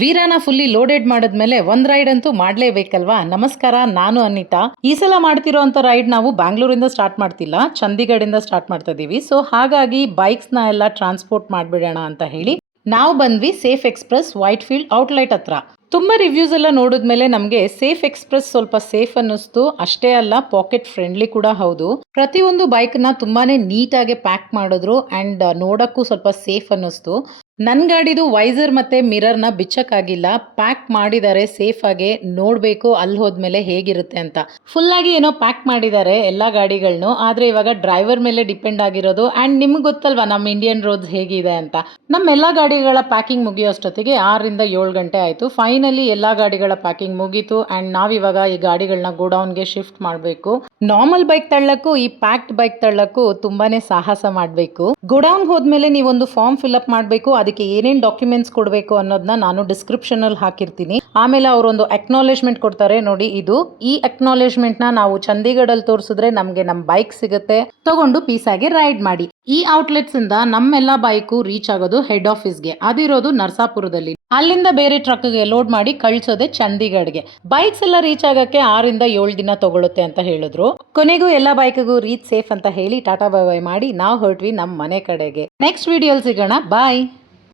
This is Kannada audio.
ವೀರಾನ ಫುಲ್ಲಿ ಲೋಡೆಡ್ ಮಾಡಿದ್ಮೇಲೆ ಒಂದ್ ರೈಡ್ ಅಂತೂ ಮಾಡ್ಲೇಬೇಕಲ್ವಾ. ನಮಸ್ಕಾರ, ನಾನು ಅನಿತಾ. ಈ ಸಲ ಮಾಡ್ತಿರೋ ಅಂತ ರೈಡ್ ನಾವು ಬ್ಯಾಂಗ್ಳೂರಿಂದ ಸ್ಟಾರ್ಟ್ ಮಾಡ್ತಿಲ್ಲ, ಚಂಡೀಗಢಿಂದ ಸ್ಟಾರ್ಟ್ ಮಾಡ್ತಾ ಇದೀವಿ. ಸೊ ಹಾಗಾಗಿ ಬೈಕ್ಸ್ ನ ಎಲ್ಲ ಟ್ರಾನ್ಸ್ಪೋರ್ಟ್ ಮಾಡ್ಬಿಡೋಣ ಅಂತ ಹೇಳಿ ನಾವು ಬಂದ್ವಿ safe express white field outlet ಹತ್ರ. ತುಂಬಾ ರಿವ್ಯೂಸ್ ಎಲ್ಲ ನೋಡಿದ್ಮೇಲೆ ನಮಗೆ ಸೇಫ್ ಎಕ್ಸ್ಪ್ರೆಸ್ ಸ್ವಲ್ಪ ಸೇಫ್ ಅನ್ನಿಸ್ತು. ಅಷ್ಟೇ ಅಲ್ಲ, ಪಾಕೆಟ್ ಫ್ರೆಂಡ್ಲಿ ಕೂಡ ಹೌದು. ಪ್ರತಿಯೊಂದು ಬೈಕ್ ನ ತುಂಬಾನೇ ನೀಟಾಗಿ ಪ್ಯಾಕ್ ಮಾಡಿದ್ರು ಅಂಡ್ ನೋಡಕ್ಕೂ ಸ್ವಲ್ಪ ಸೇಫ್ ಅನ್ನಿಸ್ತು. ನನ್ನ ಗಾಡಿದು ವೈಸರ್ ಮತ್ತೆ ಮಿರರ್ ನ ಬಿಚ್ಚಕ್ಕಾಗಿಲ್ಲ, ಪ್ಯಾಕ್ ಮಾಡಿದ್ದಾರೆ ಸೇಫ್ ಆಗಿ. ನೋಡ್ಬೇಕು ಅಲ್ಲಿ ಹೋದ್ಮೇಲೆ ಹೇಗಿರುತ್ತೆ ಅಂತ. ಫುಲ್ ಆಗಿ ಏನೋ ಪ್ಯಾಕ್ ಮಾಡಿದ್ದಾರೆ ಎಲ್ಲಾ ಗಾಡಿಗಳನ್ನು, ಆದ್ರೆ ಇವಾಗ ಡ್ರೈವರ್ ಮೇಲೆ ಡಿಪೆಂಡ್ ಆಗಿರೋದು. ಅಂಡ್ ನಿಮ್ಗೆ ಗೊತ್ತಲ್ವಾ ನಮ್ಮ ಇಂಡಿಯನ್ ರೋಡ್ಸ್ ಹೇಗಿದೆ ಅಂತ. ನಮ್ಮ ಎಲ್ಲಾ ಗಾಡಿಗಳ ಪ್ಯಾಕಿಂಗ್ ಮುಗಿಯೋಷ್ಟೊತ್ತಿಗೆ 6ರಿಂದ 7 ಗಂಟೆ ಆಯ್ತು. ಫೈನಲಿ ಎಲ್ಲಾ ಗಾಡಿಗಳ ಪ್ಯಾಕಿಂಗ್ ಮುಗೀತು ಅಂಡ್ ನಾವಿವಾಗ ಈ ಗಾಡಿಗಳನ್ನ ಗೋಡೌನ್ಗೆ ಶಿಫ್ಟ್ ಮಾಡಬೇಕು. ನಾರ್ಮಲ್ ಬೈಕ್ ತಳ್ಳಕ್ಕೂ ಈ ಪ್ಯಾಕ್ಡ್ ಬೈಕ್ ತಳ್ಳಕ್ಕೂ ತುಂಬಾನೇ ಸಾಹಸ ಮಾಡಬೇಕು. ಗೋಡೌನ್ ಹೋದ್ಮೇಲೆ ನೀವೊಂದು ಫಾರ್ಮ್ ಫಿಲ್ ಅಪ್ ಮಾಡಬೇಕು. ಅದಕ್ಕೆ ಏನೇನ್ ಡಾಕ್ಯುಮೆಂಟ್ಸ್ ಕೊಡಬೇಕು ಅನ್ನೋದನ್ನ ನಾನು ಡಿಸ್ಕ್ರಿಪ್ಷನ್ ಅಲ್ಲಿ ಹಾಕಿರ್ತೀನಿ. ಆಮೇಲೆ ಅವರೊಂದು ಅಕ್ನಾಲೇಜ್ಮೆಂಟ್ ಕೊಡ್ತಾರೆ ನೋಡಿ, ಇದು ಈ ಅಕ್ನಾಲೇಜ್ಮೆಂಟ್ ನ ನಾವು ಚಂಡೀಗಢಲ್ಲಿ ತೋರಿಸಿದ್ರೆ ನಮ್ಗೆ ನಮ್ ಬೈಕ್ ಸಿಗುತ್ತೆ, ತಗೊಂಡು ಪೀಸ್ ಆಗಿ ರೈಡ್ ಮಾಡಿ. ಈ ಔಟ್ಲೆಟ್ಸ್ ಇಂದ ನಮ್ಮೆಲ್ಲಾ ಬೈಕು ರೀಚ್ ಆಗೋದು ಹೆಡ್ ಆಫೀಸ್ಗೆ, ಅದಿರೋದು ನರ್ಸಾಪುರದಲ್ಲಿ. ಅಲ್ಲಿಂದ ಬೇರೆ ಟ್ರಕ್ಗೆ ಲೋಡ್ ಮಾಡಿ ಕಳ್ಸೋದೆ ಚಂಡೀಗಢ್ಗೆ. ಬೈಕ್ಸ್ ಎಲ್ಲ ರೀಚ್ ಆಗಕ್ಕೆ 6ರಿಂದ 7 ದಿನ ತಗೊಳುತ್ತೆ ಅಂತ ಹೇಳಿದ್ರು. ಕೊನೆಗೂ ಎಲ್ಲಾ ಬೈಕ್ಗೂ ರೀಚ್ ಸೇಫ್ ಅಂತ ಹೇಳಿ ಟಾಟಾ ಬೈ ಬೈ ಮಾಡಿ ನಾವು ಹೊರಟ್ವಿ ನಮ್ಮ ಮನೆ ಕಡೆಗೆ. ನೆಕ್ಸ್ಟ್ ವಿಡಿಯೋಲ್ ಸಿಗೋಣ, ಬಾಯ್.